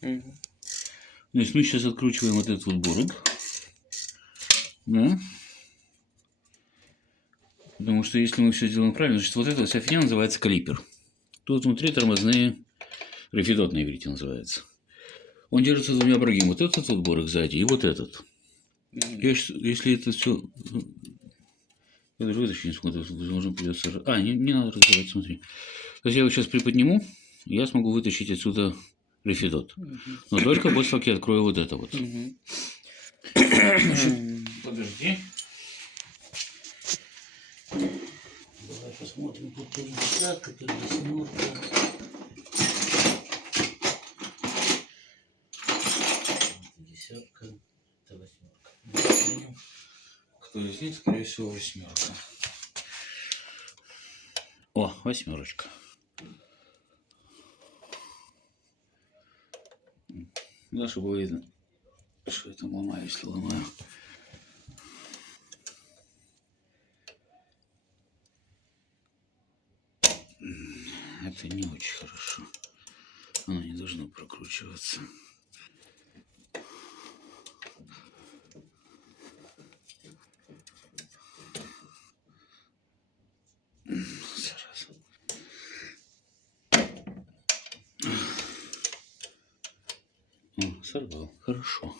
Значит, мы сейчас откручиваем вот этот вот бород. Да? Потому что если мы все сделаем правильно, значит, вот эта вся фигня называется калипер. Тут внутри тормозные, рафидот на иврите называется. Он держится двумя брагами. Вот этот вот бород сзади и вот этот. Если это все... Я даже вытащу не смогу, возможно, придется... не надо разбирать, смотри. То есть я его сейчас приподниму, и я смогу вытащить отсюда рафидот. Но только после того, как я открою вот это вот. Подожди. Давай посмотрим, тут тоже десятка, тут восьмерка. Десятка, это восьмерка. Кто из них, скорее всего, восьмерка. О, восьмерочка. Да, чтобы было видно, что это ломаю, если ломаю. Это не очень хорошо. Оно не должно прокручиваться. Зараза. О, сорвал. Хорошо.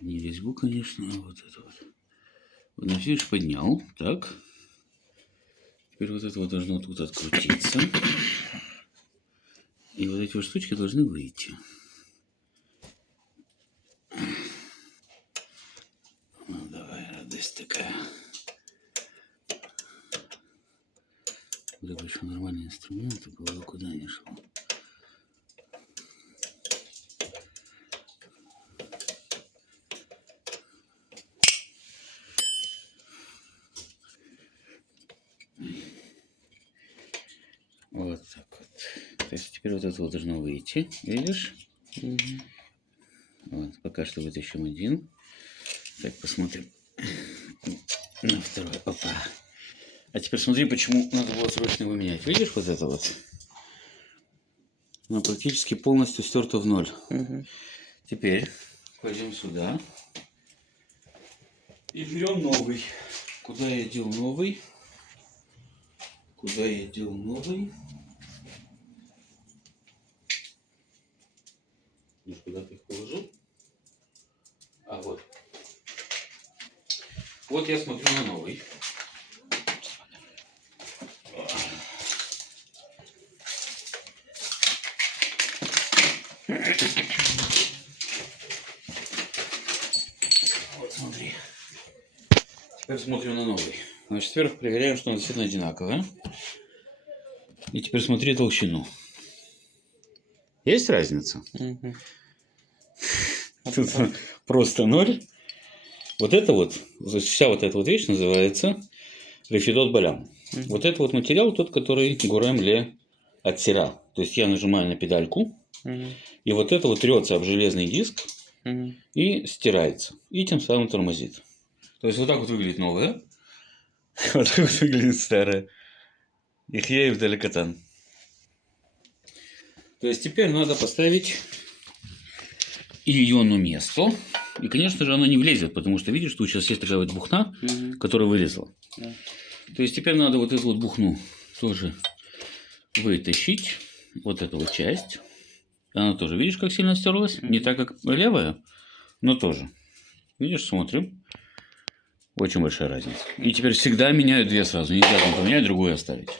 Не резьбу, конечно, а вот это вот. Вот, видишь, поднял. Так. Теперь вот это вот должно тут открутиться. И вот эти вот штучки должны выйти. Ну, давай, радость такая. Это еще нормальный инструмент, было куда ни шло. Вот так вот. То есть теперь вот это вот должно выйти. Видишь? Вот, пока что вытащим один. Так, посмотрим на второй. Опа. А теперь смотри, почему надо было срочно его менять. Видишь вот это вот? Оно практически полностью стерто в ноль. Теперь пойдем сюда. И берем новый. Куда я дел новый? Куда я дел новый? Куда ты их положил? А вот. Вот я смотрю на новый. Вот смотри. Теперь смотрим на новый. Значит, сверху проверяем, что он действительно одинаковый. И теперь смотри толщину. Есть разница? Тут просто ноль. Вот это вот, вся вот эта вот вещь называется рафидот балям. Вот это вот материал, тот, который Гурем Ле оттирал. То есть я нажимаю на педальку, и вот это вот трется об железный диск и стирается. И тем самым тормозит. То есть вот так вот выглядит новое. Вот так вот выглядит старое. Ихья и вдалекатан. То есть теперь надо поставить ее на место. И, конечно же, она не влезет, потому что, видишь, тут сейчас есть такая вот бухна, которая вылезла. То есть теперь надо вот эту вот бухну тоже вытащить. Вот эту вот часть. Она тоже, видишь, как сильно стерлась? Не так, как левая, но тоже. Видишь, смотрим. Очень большая разница. И теперь всегда меняю две сразу. Нельзя там поменять, другую оставить.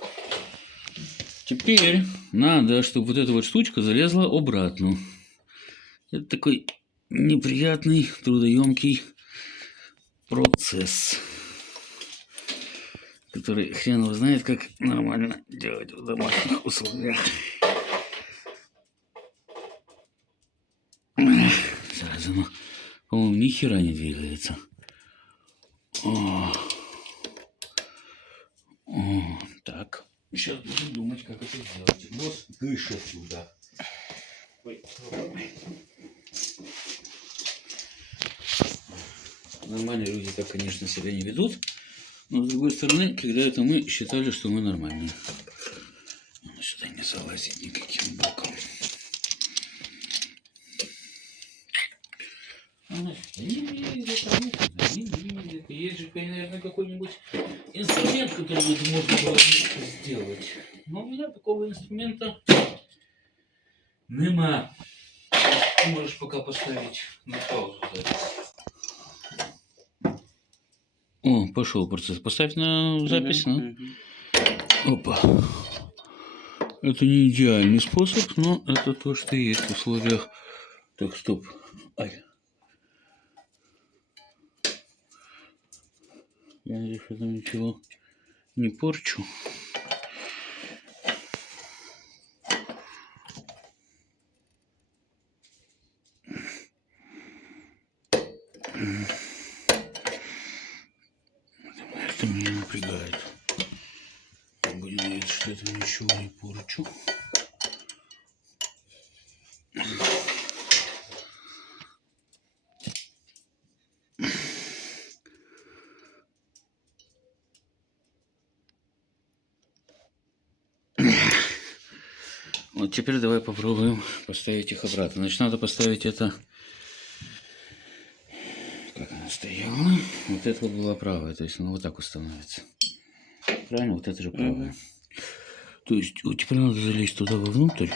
Теперь надо, чтобы вот эта вот штучка залезла обратно. Это такой неприятный, трудоемкий процесс, который хрен его знает, как нормально делать в домашних условиях. Сразу, ну, по-моему, ни хера не двигается. Так, сейчас будем думать, как это сделать. Босс, кыш отсюда. Ой. Нормальные люди так, конечно, себя не ведут. Но, с другой стороны, когда это мы считали, что мы нормальные. Он сюда не залазит никаким боком. Значит, не лезет, конечно, не лезет. Есть же, наверное, какой-нибудь инструмент, которым это можно было сделать. Но у меня такого инструмента нема. Ты можешь пока поставить на паузу. О, пошел процесс. Поставь на запись. Опа. Это не идеальный способ, но это то, что есть в условиях. Так, стоп. Ай. Я надеюсь, что там ничего не порчу. Это меня напрягает. Будем надеяться, что это ничего не порчу. Вот теперь давай попробуем поставить их обратно. Значит, надо поставить это, как она стояла. Вот это вот была правая, то есть она вот так вот становится. Правильно? Вот это же правая. То есть вот теперь надо залезть туда вовнутрь.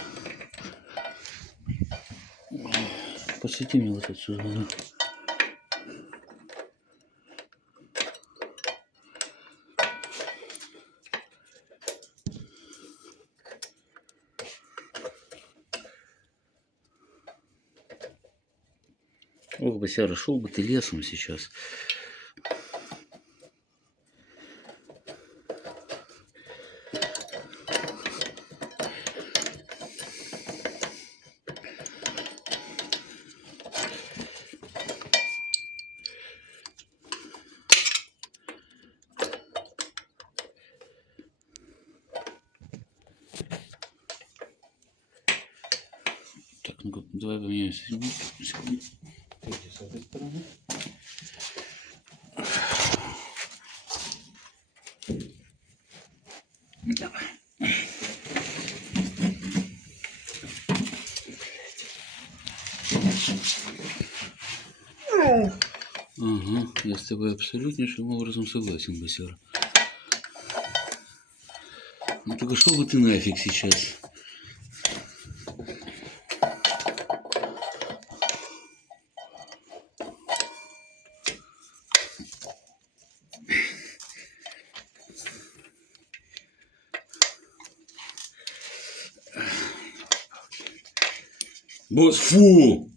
Подсвети мне вот отсюда. Ох, Басяра, шел бы ты лесом сейчас. Так, ну-ка, давай поменяем секунду. С этой стороны. Давай. Ага, я с тобой абсолютнейшим образом согласен, Басяра. Ну только шел бы ты нафиг сейчас. Босс, фу!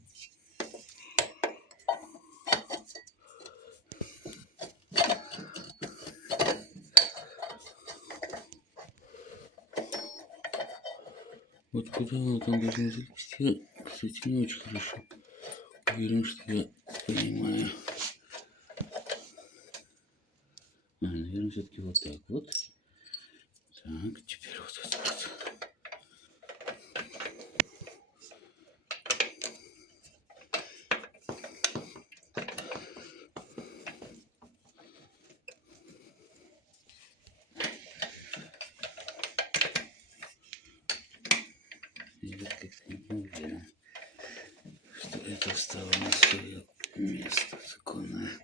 Вот куда она там должна залезть, кстати, не очень хорошо. Уверен, что я понимаю. Наверное, все-таки вот так вот. Так, теперь вот это вот. Я как-то не уверен, что это встало на свое место законное.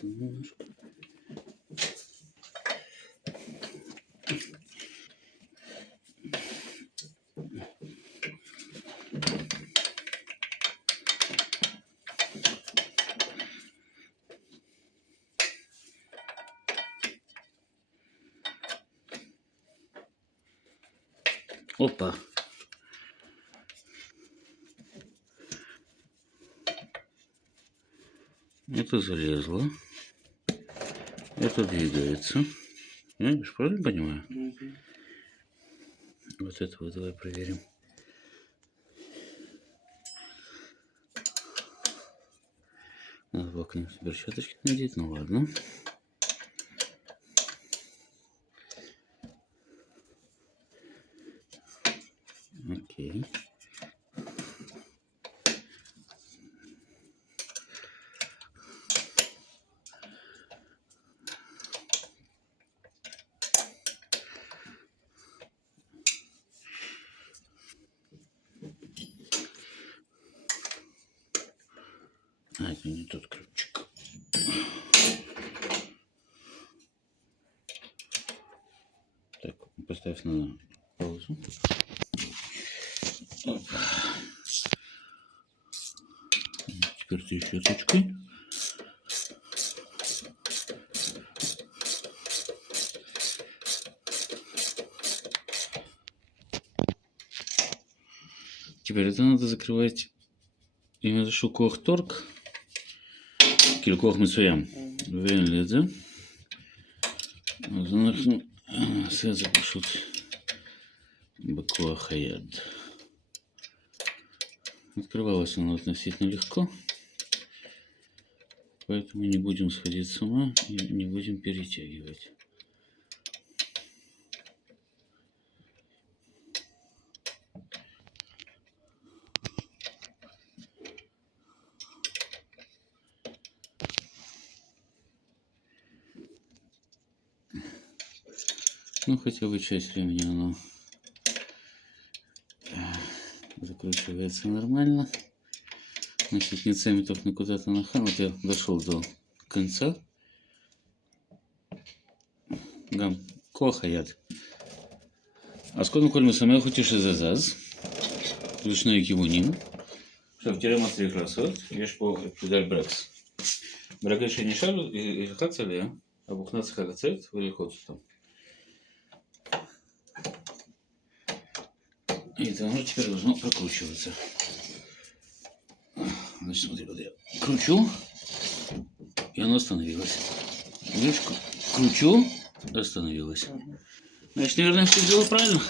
Немножко. Опа. Это залезло. Это двигается. Я же правильно понимаю? Вот это вот давай проверим. Надо было, конечно, перчаточки надеть, ну ладно. А, это не тот ключик. Так, поставь на паузу. Опа. Теперь ты щеточкой. Теперь это надо закрывать именно шукох торг. Килькох מצוין. ולזה. אז אנחנו נעשה את זה פשוט בכוח היד. Открывалось оно относительно легко, поэтому не будем сходить с ума и не будем перетягивать. Ну, хотя бы часть времени оно закручивается нормально. Значит, не цементов на куда-то нахал. Вот я дошел до конца. גם כוח היד. אז קודם כל משמח אותי שזה זז. לשני כיוונים. עכשיו תראה מה צריך לעשות. יש פה פדל ברקס. ברגע שנשאר, ילחץ עליה, הבוכנה צריכה לצאת וללחוץ אותה. И это оно теперь должно прокручиваться. Значит, смотри, вот я кручу, и оно остановилось. Видишь, кручу, остановилось. Значит, наверное, все сделал правильно.